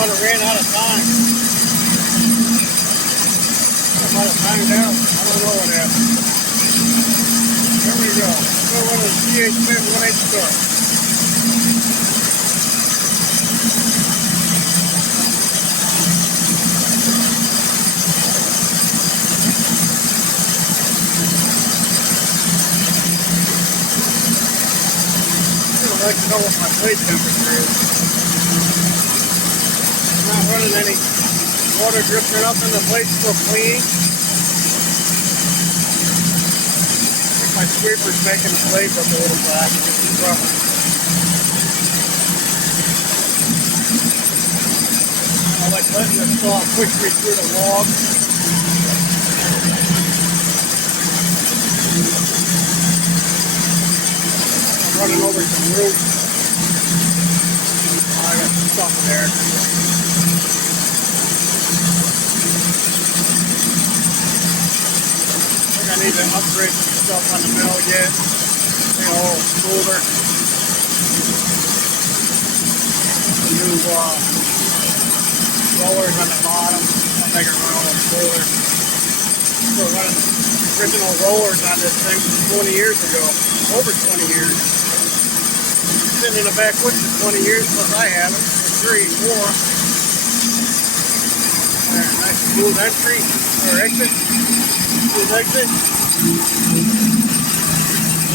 might have ran out of time. I might have timed out. I don't know what happened. There we go. Still one of the TA Schmid 1/8 cut. I'd like to know what my plate temperature is. I'm not running any water drips or nothing. The plate's still clean. I think my sweeper's making the plate look a little black. It's rough. I like letting this saw push me through the log. Running over some roots. Oh, I got some stuff there. I think I need to upgrade some stuff on the mill yet. Make it a little smoother. Some new rollers on the bottom. I'll make it run a little smoother. We're running original rollers on this thing from 20 years ago. Over 20 years. Been in the backwoods for 20 years, plus I haven't, for 3, 4. There, nice smooth entry, or exit. Smooth exit.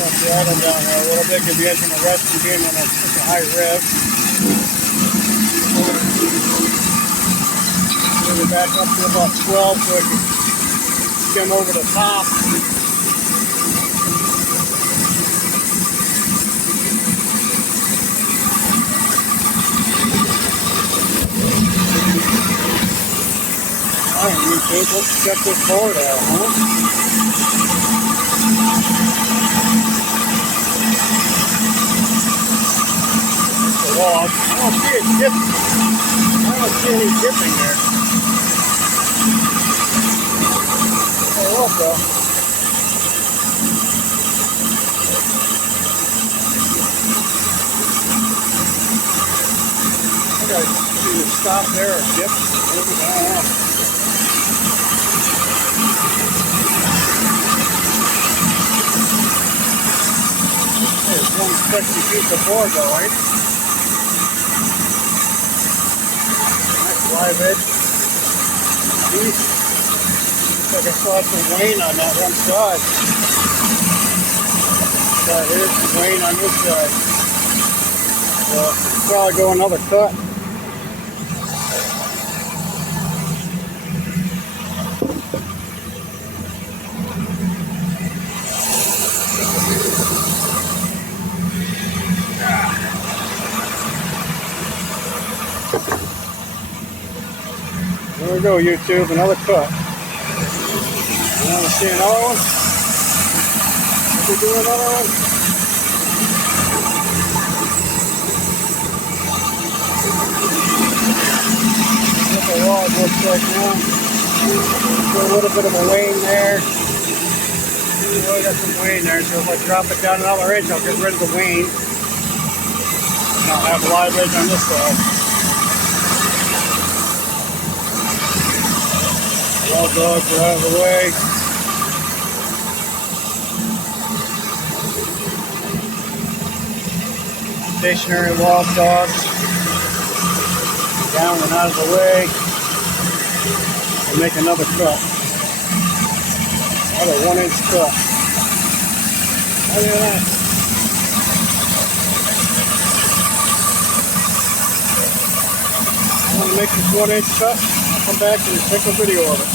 Drop the auto down there a little bit, give the engine a rest from being on such a high rev. Move it back up to about 12 so it can skim over the top. Alright, YouTube, let's check this board out, huh? The log. I don't see it dipping. I don't see any dipping there. Oh, look though. I gotta either stop there or dip. I don't know. There's one sexy piece of board though, right? Nice live edge piece. Looks like I saw some wane on that one side. So here's some wane on this side. So probably go another cut. There we go, YouTube, another cut. You want to see another one? Should we do another one? What the log looks like now. Put a little bit of a wane there. Oh, I got some wane there, so if I drop it down another inch, I'll get rid of the wane. And I'll have a live edge on this side. All dogs are out of the way. Stationary wild dogs. Down and out of the way. And make another cut. Another 1-inch cut. Look at that. I'm going to make this 1-inch cut. I'll come back and take a video of it.